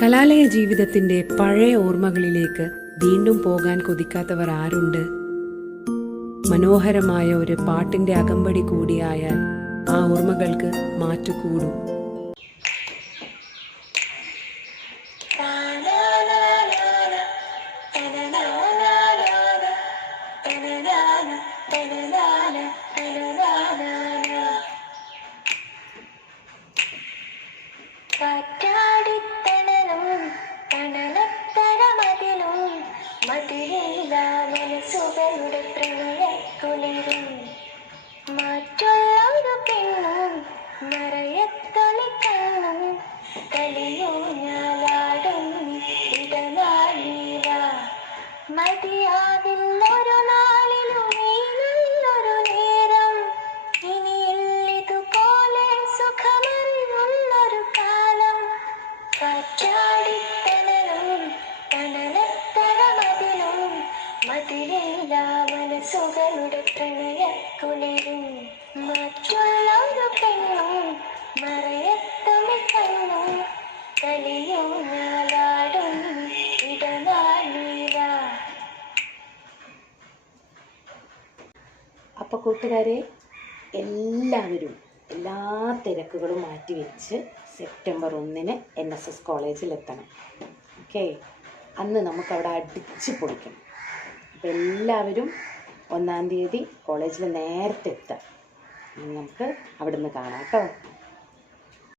കലാലയ ജീവിതത്തിൻ്റെ പഴയ ഓർമ്മകളിലേക്ക് വീണ്ടും പോകാൻ കൊതിക്കാത്തവർ ആരുണ്ട്? മനോഹരമായ ഒരു പാട്ടിൻ്റെ അകമ്പടി കൂടിയായാൽ ആ ഓർമ്മകൾക്ക് മാറ്റുകൂടും. കാറ്റാടിത്തണലും തണലത്തരമതിലും മതിലില്ല മനസ്സുകളുടെ പ്രണയക്കുളിരും മറ്റുള്ളൊരു പെണ്ണും മറയത്തൊളിക്കണ്ണും കളിയൂഞ്ഞാലാടും ഇടനാളീല മതിയാവില്ലൊരു നാളിലും നല്ലൊരു നേരം ഇനിയില്ലിതുപോലെ സുഖമറിയുന്നൊരു കാലം. കാറ്റാടിത്തണലും തണലത്തരമതിലും മതിലില്ല മനസ്സുകളുടെ പ്രണയക്കുളിരും മറ്റുള്ളൊരു പെണ്ണും മറയത്തുമിക്കണ്ണും കളിയൂഞ്ഞാലാടും ഇടനാളീല. അപ്പോൾ കൂട്ടുകാരെ, എല്ലാവരും എല്ലാ തിരക്കുകളും മാറ്റിവെച്ച് സെപ്റ്റംബർ 1 NSS കോളേജിലെത്തണം. ഓക്കെ, അന്ന് നമുക്കവിടെ അടിച്ച് പൊളിക്കണം. അപ്പോൾ എല്ലാവരും 1-ാം തീയതി കോളേജിൽ നേരത്തെ എത്താം. നമുക്ക് അവിടെ നിന്ന് കാണാം കേട്ടോ.